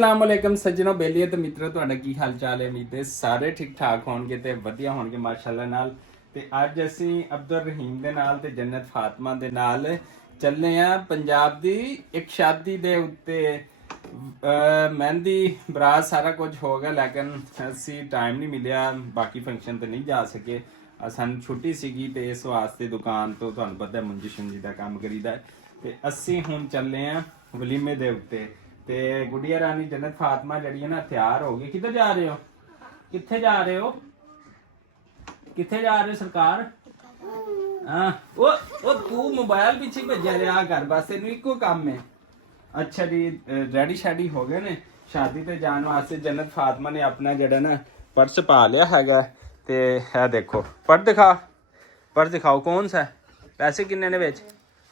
अस्सलाम वालेकुम सज्जनों बेलिए ਤੇ ਮਿੱਤਰੋ ਤੁਹਾਡਾ ਕੀ ਹਾਲ ਚਾਲ ਹੈ। ਉਮੀਦ ਹੈ ਸਾਰੇ ਠੀਕ ਠਾਕ ਹੋਣਗੇ ਤੇ ਵਧੀਆ ਹੋਣਗੇ ਮਾਸ਼ਾਅੱਲਾ ਨਾਲ। ਤੇ ਅੱਜ ਅਸੀਂ ਅਬਦੁਲ ਰਹੀਮ ਦੇ ਨਾਲ ਤੇ ਜੰਨਤ ਫਾਤਮਾ ਦੇ ਨਾਲ ਚੱਲੇ ਆ ਪੰਜਾਬ ਦੀ ਇੱਕ ਸ਼ਾਦੀ ਦੇ ਉੱਤੇ। ਮਹਿੰਦੀ ਬਰਾਤ ਸਾਰਾ ਕੁਝ ਹੋ ਗਿਆ ਲੇਕਿਨ ਅਸੀਂ ਟਾਈਮ ਨਹੀਂ ਮਿਲਿਆ, ਬਾਕੀ ਫੰਕਸ਼ਨ ਤੇ ਨਹੀਂ ਜਾ ਸਕੇ। ਸਾਨੂੰ ਛੁੱਟੀ ਸੀਗੀ ਤੇ ਇਸ ਵਾਸਤੇ ਦੁਕਾਨ ਤੋਂ ਤੁਹਾਨੂੰ ਪਤਾ ਮੁੰਜੀ ਸ਼ੁੰਜੀ ਦਾ ਕੰਮ ਕਰੀਦਾ ਤੇ ਅਸੀਂ ਹੁਣ ਚੱਲੇ ਆ ਵਲੀਮੇ ਦੇ ਉੱਤੇ। ਤੇ ਗੁੜੀਆ ਰਾਣੀ ਜੰਨਤ ਫਾਤਮਾ ਜਿਹੜੀ ਹੈ ਨਾ ਤਿਆਰ ਹੋ ਗਈ। ਕਿੱਥੇ ਜਾ ਰਹੇ ਹੋ? ਕਿੱਥੇ ਜਾ ਰਹੇ ਹੋ? ਕਿੱਥੇ ਜਾ ਰਹੇ ਹੋ ਸਰਕਾਰ? ਹਾਂ ਉਹ ਤੂੰ ਮੋਬਾਈਲ ਪਿੱਛੇ ਭੱਜਿਆ ਰਿਹਾ ਕਰ, ਬਸ ਇਹਨੂੰ ਇੱਕੋ ਕੰਮ ਹੈ। ਅੱਛਾ ਜੀ, ਰੈਡੀ ਸ਼ੈਡੀ ਹੋ ਗਏ ਨੇ ਸ਼ਾਦੀ ਤੇ ਜਾਣ ਵਾਸਤੇ। ਜੰਨਤ ਫਾਤਮਾ ਨੇ ਆਪਣਾ ਜਿਹੜਾ ਨਾ ਪਰਸ ਪਾ ਲਿਆ ਹੈਗਾ ਤੇ ਇਹ ਦੇਖੋ ਪਰਸ ਦਿਖਾ, ਪਰਸ ਦਿਖਾਓ ਕੌਣ ਸਾ, ਪੈਸੇ ਕਿੰਨੇ ਨੇ ਵਿੱਚ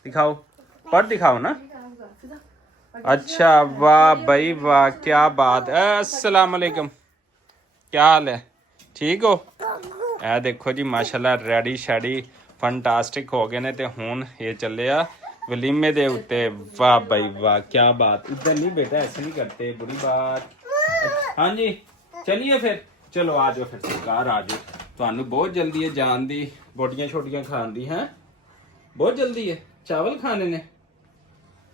ਦਿਖਾਓ, पढ़ दिखाओ ना। अच्छा वाह भाई वाह, क्या बात है। अस्सलाम वालेकुम, क्या हाल है? ठीक हो? ਇਹ ਦੇਖੋ ਜੀ ਮਾਸ਼ਾਅੱਲਾ ਰੈਡੀ ਸ਼ੈਡੀ ਫੈਂਟਾਸਟਿਕ ਹੋ ਗਏ ਨੇ ਤੇ ਹੁਣ ਇਹ ਚੱਲਿਆ ਵਲੀਮੇ ਦੇ ਉੱਤੇ। ਵਾਹ ਭਾਈ ਵਾਹ, ਕੀ ਬਾਤ। ਇੱਧਰ ਨਹੀਂ ਬੇਟਾ, ਐਸੇ ਨਹੀਂ करते, बुरी बात। हाँ जी चलिए फिर, चलो आ जाओ फिर सरकार, आ जाओ। ਤੁਹਾਨੂੰ ਬਹੁਤ ਜਲਦੀ ਹੈ ਜਾਣ ਦੀ, ਬੋਟੀਆਂ ਛੋਟੀਆਂ ਖਾਣ ਦੀ। ਹੈ ਬਹੁਤ ਜਲਦੀ ਹੈ, ਚਾਵਲ ਖਾਣੇ ਨੇ।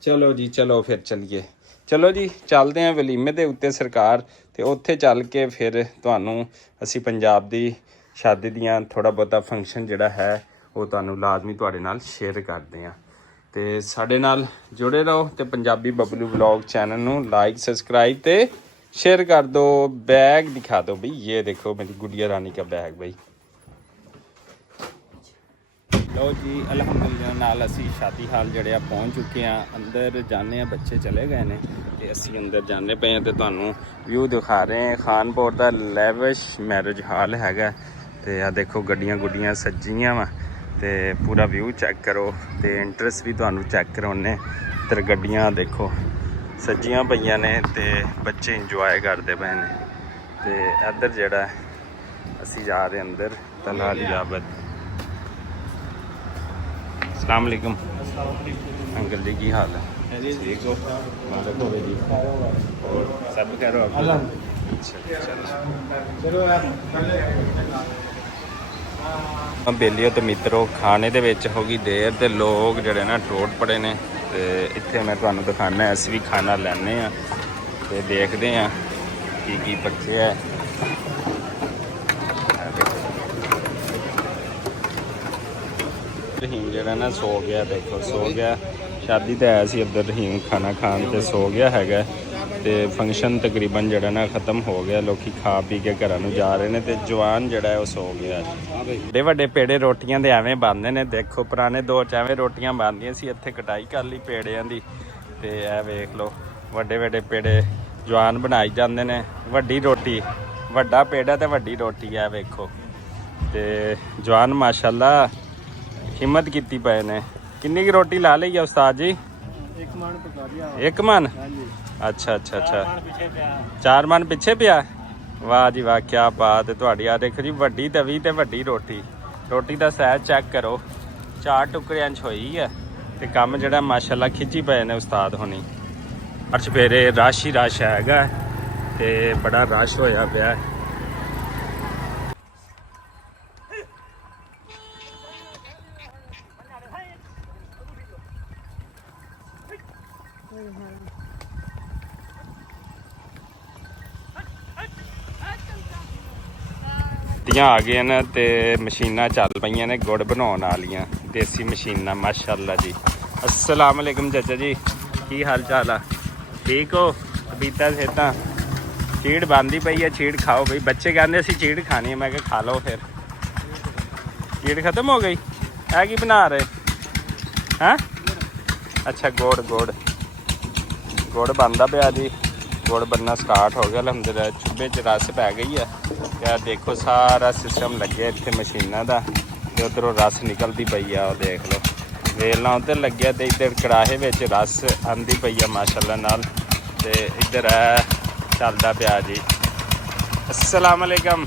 ਚਲੋ ਜੀ ਚਲੋ ਫਿਰ ਚੱਲੀਏ, ਚਲੋ ਜੀ ਚੱਲਦੇ ਹਾਂ ਵਲੀਮੇ ਦੇ ਉੱਤੇ ਸਰਕਾਰ। ਤੇ ਉੱਥੇ ਚੱਲ ਕੇ ਫਿਰ ਤੁਹਾਨੂੰ ਅਸੀਂ ਪੰਜਾਬ ਦੀ ਸ਼ਾਦੀ ਦੀਆਂ ਥੋੜਾ ਬਹੁਤਾ ਫੰਕਸ਼ਨ ਜਿਹੜਾ ਹੈ ਉਹ ਤੁਹਾਨੂੰ ਲਾਜ਼ਮੀ ਤੁਹਾਡੇ ਨਾਲ ਸ਼ੇਅਰ ਕਰਦੇ ਹਾਂ। ਤੇ ਸਾਡੇ ਨਾਲ ਜੁੜੇ ਰਹੋ ਤੇ ਪੰਜਾਬੀ ਬਬਲੂ ਵਲੌਗ ਚੈਨਲ ਨੂੰ ਲਾਈਕ ਸਬਸਕ੍ਰਾइब ਤੇ शेयर कर दो। बैग दिखा दो भाई, ये देखो मेरी गुड़िया रानी का बैग भाई। लो जी अलहमदुलिल्लाह नाल असी शादी हाल जड़े पहुँच चुके हैं। अंदर जाने बच्चे चले गए ने ते असी अंदर जाने पे हैं ते तुहानू व्यू दिखा रहे हैं। खानपुर का लैविश मैरिज हाल हैगा ते आ देखो गड्डियां गुड्डियां सजियां वा ते पूरा व्यू चेक करो ते इंट्रस भी तुहानू चेक करवाने। इधर गड्डियां देखो सजियां पईयां ने ते बच्चे इंजॉय करते पे ने। ते इधर जेड़ा असी जा रहे अंदर तलाल याबत। अस्सलाम वालेकुम अंकल जी, की हाल है? ठीक हो? मुबारक होवे जी। और सब कह रहे हो? बेलियो तो मित्रों खाने दे विच हो गई देर ते लोग जड़े ना टोट पड़े ने। ਤੇ ਇੱਥੇ ਮੈਂ ਤੁਹਾਨੂੰ ਦਿਖਾਣਾ, ਅਸੀਂ ਵੀ ਖਾਣਾ ਲੈਣੇ ਆ ਤੇ ਦੇਖਦੇ ਆ ਕੀ ਕੀ ਬਚਿਆ ਹੈ। ਰਹੀਮ ਜਿਹੜਾ ਨਾ ਸੋ ਗਿਆ, ਦੇਖੋ ਸੋ ਗਿਆ। ਸ਼ਾਦੀ ਤੇ ਆਇਆ ਸੀ ਇੱਧਰ ਰਹੀਮ ਖਾਣਾ ਖਾਣ ਤੇ ਸੋ ਗਿਆ ਹੈਗਾ। ਤੇ ਫੰਕਸ਼ਨ ਤਕਰੀਬਨ ਜਿਹੜਾ ਨਾ ਖਤਮ ਹੋ ਗਿਆ, ਲੋਕੀ ਖਾ ਪੀ ਕੇ ਘਰਾਂ ਨੂੰ ਜਾ ਰਹੇ ਨੇ ਤੇ ਜਵਾਨ ਜਿਹੜਾ ਹੈ ਉਹ ਸੋ ਗਿਆ। ਵੱਡੇ ਵੱਡੇ ਪੇੜੇ ਰੋਟੀਆਂ ਦੇ ਐਵੇਂ ਬਣਦੇ ਨੇ, ਦੇਖੋ ਪੁਰਾਣੇ ਦੌਰ 'ਚ ਐਵੇਂ ਰੋਟੀਆਂ ਬਣਦੀਆਂ ਸੀ। ਇੱਥੇ ਕਟਾਈ ਕਰ ਲਈ ਪੇੜਿਆਂ ਦੀ ਤੇ ਇਹ ਵੇਖ ਲਓ ਵੱਡੇ ਵੱਡੇ ਪੇੜੇ ਜਵਾਨ ਬਣਾਈ ਜਾਂਦੇ ਨੇ। ਵੱਡੀ ਰੋਟੀ, ਵੱਡਾ ਪੇੜਾ ਤੇ ਵੱਡੀ ਰੋਟੀ ਹੈ ਵੇਖੋ। ਤੇ ਜਵਾਨ ਮਾਸ਼ਾਅੱਲਾ ਹਿੰਮਤ ਕੀਤੀ ਪਏ ਨੇ। ਕਿੰਨੀ ਕੁ ਰੋਟੀ ਲਾ ਲਈ ਹੈ ਉਸਤਾਦ ਜੀ? ਇੱਕ ਮਨ? ਅੱਛਾ ਅੱਛਾ ਅੱਛਾ, 4 ਮਨ ਪਿੱਛੇ ਪਿਆ। ਵਾਹ ਜੀ ਵਾਹ, ਕੀ ਬਾਤ ਹੈ ਤੁਹਾਡੀ। ਆ ਦੇਖੋ ਜੀ ਵੱਡੀ ਤਵੀ ਤੇ ਵੱਡੀ ਰੋਟੀ। ਰੋਟੀ ਦਾ ਸਾਈਜ਼ ਚੈੱਕ ਕਰੋ, 4 ਟੁਕੜਿਆਂ 'ਚ ਹੋਈ ਹੈ ਤੇ ਕੰਮ ਜਿਹੜਾ ਮਾਸ਼ਾਅੱਲਾ ਖਿੱਚੀ ਪਏ ਨੇ ਉਸਤਾਦ ਹੋਣੀ। ਅਰਸ਼ ਫੇਰੇ ਰਸ਼ ਹੀ ਰਸ਼ ਹੈਗਾ ਤੇ ਬੜਾ ਰਸ਼ ਹੋਇਆ ਪਿਆ। आ गए ने ते मशीनां चल पईयां ने गुड़ बनाने वालियां, देसी मशीनां माशाअल्लाह जी। अस्सलाम वालेकुम चाचा जी, की हाल चाल है? ठीक हो? पपीता सेहतां चीड़ बनती पई है, चीड़ खाओ भाई। बच्चे कहते असीं चीड़ खानी है, मैं कहा खा लो फिर। चीड़ खत्म हो गई है की बना रहे हैं? अच्छा गुड़ गुड़ गुड़ बनता पिया जी, गुड़ बनना स्टार्ट हो गया अलहमदुलिल्लाह। चुब्बे च रस पै गई है। क्या देखो सारा सिस्टम लगे इतने मशीनों का ते उधरों रस निकलती पई है। और देख लो वेलना उधर लग्या ते इधर कड़ाहे में रस आंदी पई है माशाअल्लाह नाल। ते इधर चलता पिया जी। अस्सलाम वालेकुम,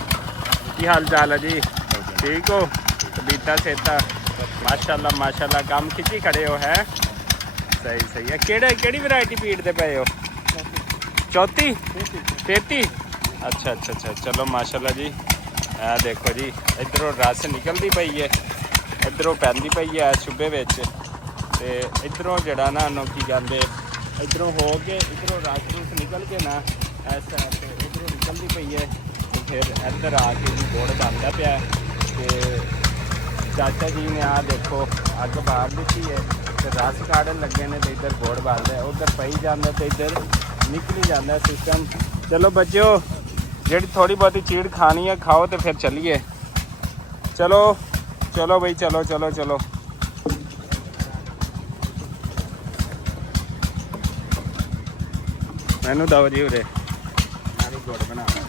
की हाल चाल है जी? ठीक हो? तबीयत सेहता माशाअल्लाह माशाअल्लाह। काम खिची खड़े हो है? सही सही है। केड़ी वैरायटी पीटते पे हो? 34 33 ਅੱਛਾ ਅੱਛਾ ਅੱਛਾ ਚਲੋ ਮਾਸ਼ਾਅੱਲਾ ਜੀ। ਇਹ ਦੇਖੋ ਜੀ ਇਧਰੋਂ ਰਸ ਨਿਕਲਦੀ ਪਈ ਹੈ, ਇਧਰੋਂ ਪੈਂਦੀ ਪਈ ਹੈ ਛੁੱਬੇ ਵਿੱਚ, ਤੇ ਇਧਰੋਂ ਜਿਹੜਾ ਨਾ ਉਹਨੂੰ ਕੀ ਕਹਿੰਦੇ ਇਧਰੋਂ ਹੋ ਕੇ ਇਧਰੋਂ ਰਸ ਰੁਸ ਨਿਕਲ ਕੇ ਨਾ ਇਸ ਤਰ੍ਹਾਂ ਤੇ ਇਧਰੋਂ ਨਿਕਲਦੀ ਪਈ ਹੈ, ਤੇ ਫਿਰ ਇੱਧਰ ਆ ਕੇ ਜੀ ਗੁੜ ਬਣਦਾ ਪਿਆ। ਤੇ ਚਾਚਾ ਜੀ ਨੇ ਆ ਦੇਖੋ ਅੱਗ ਬਾਲ ਦਿੱਤੀ ਹੈ ਤੇ ਰਸ ਕਾੜਨ ਲੱਗੇ ਨੇ, ਤੇ ਇੱਧਰ ਗੁੜ ਬਣ ਰਿਹਾ, ਉਧਰ ਪਈ ਜਾਂਦਾ ਤੇ ਇੱਧਰ ਨਿਕਲੀ ਜਾਂਦਾ ਸਿਸਟਮ। ਚਲੋ ਬੱਚਿਓ ਜਿਹੜੀ ਥੋੜੀ ਬਹੁਤੀ ਚੀੜ ਖਾਣੀ ਹੈ ਖਾਓ ਤੇ ਫਿਰ ਚੱਲੀਏ। ਚਲੋ ਚਲੋ ਬਈ ਚਲੋ ਚਲੋ ਚਲੋ। ਮੈਨੂੰ ਦਓ ਜੀ ਉਰੇ, ਮੈਂ ਵੀ ਗੁੜ ਬਣਾਵਾਂ।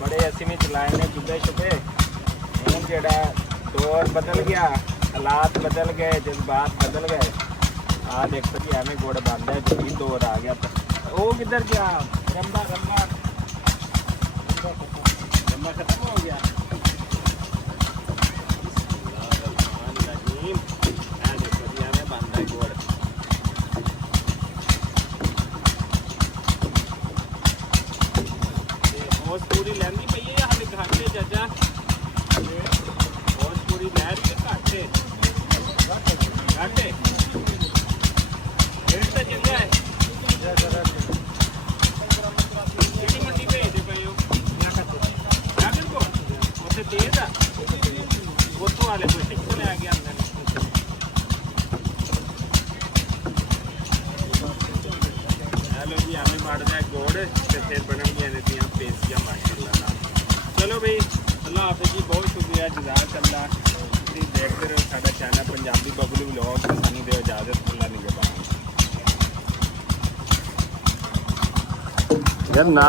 ਬੜੇ ਅਸੀਂ ਵੀ ਚਲਾਏ ਨੇ ਚੁੱਭੇ ਛੁਪੇ, ਹੁਣ ਜਿਹੜਾ ਦੌਰ ਬਦਲ ਗਿਆ, ਹਾਲਾਤ ਬਦਲ ਗਏ, ਜਜ਼ਬਾਤ ਬਦਲ ਗਏ। ਆ ਦੇਖੋ ਜੀ ਐਵੇਂ ਗੁੜ ਬਣਦਾ ਹੈ, ਜੀ ਦੌਰ ਆ ਗਿਆ। ਉਹ ਕਿੱਧਰ ਗਿਆ ਰੰਬਾ ਰੰਬਾ ਰੰਬਾ ਖਤਮ ਹੋ ਗਿਆ। ਪੂਰੀ ਲੈਂਦੀ ਪਈ ਹੈ ਹਾਲੇ ਘਾਟੇ ਚਾਚਾ, ਬਹੁਤ ਪੂਰੀ ਲੈ ਰਹੀ ਹੈ ਘਾਟੇ ਘਾਟੇ ਰੇਟ ਤਾਂ ਚੰਗਾ ਹੈ। ਕਿਹੜੀ ਮੰਡੀ ਭੇਜਦੇ ਪਏ ਹੋ ਨਾਗਰ ਕੋ? ਉੱਥੇ ਤੇਜ਼ ਆ, ਉੱਥੋਂ ਵਾਲੇ ਕੋਈ ਟਿਕਟ ਲੈ ਕੇ ਆਉਂਦੇ ਨੇ। ਹੈਲੋ ਜੀ ਐਵੇਂ ਮਾੜਦਾ ਗੁੜ ਤੇ ਫਿਰ ਬਣਨਗੀਆਂ ਨੇ ਦੀਆਂ ਪੇਸੀਆਂ ਮਾਸ਼ਾਅੱਲਾ ਨਾਲ। ਚਲੋ ਬਈ ਅੱਲਾ ਹਾਫਿਜ਼ ਜੀ, ਬਹੁਤ ਸ਼ੁਕਰੀਆ ਜਜ਼ਾਕੱਲਾ। ਤੁਸੀਂ ਦੇਖਦੇ ਰਹੋ ਸਾਡਾ ਚੈਨਲ ਪੰਜਾਬੀ ਬਬਲੂ ਵਲੌਗ। ਸਾਨੂੰ ਦਿਓ ਇਜਾਜ਼ਤ, ਅੱਲਾ ਨਿਗਹਬਾਨ। ਯਾਰ ਨਾ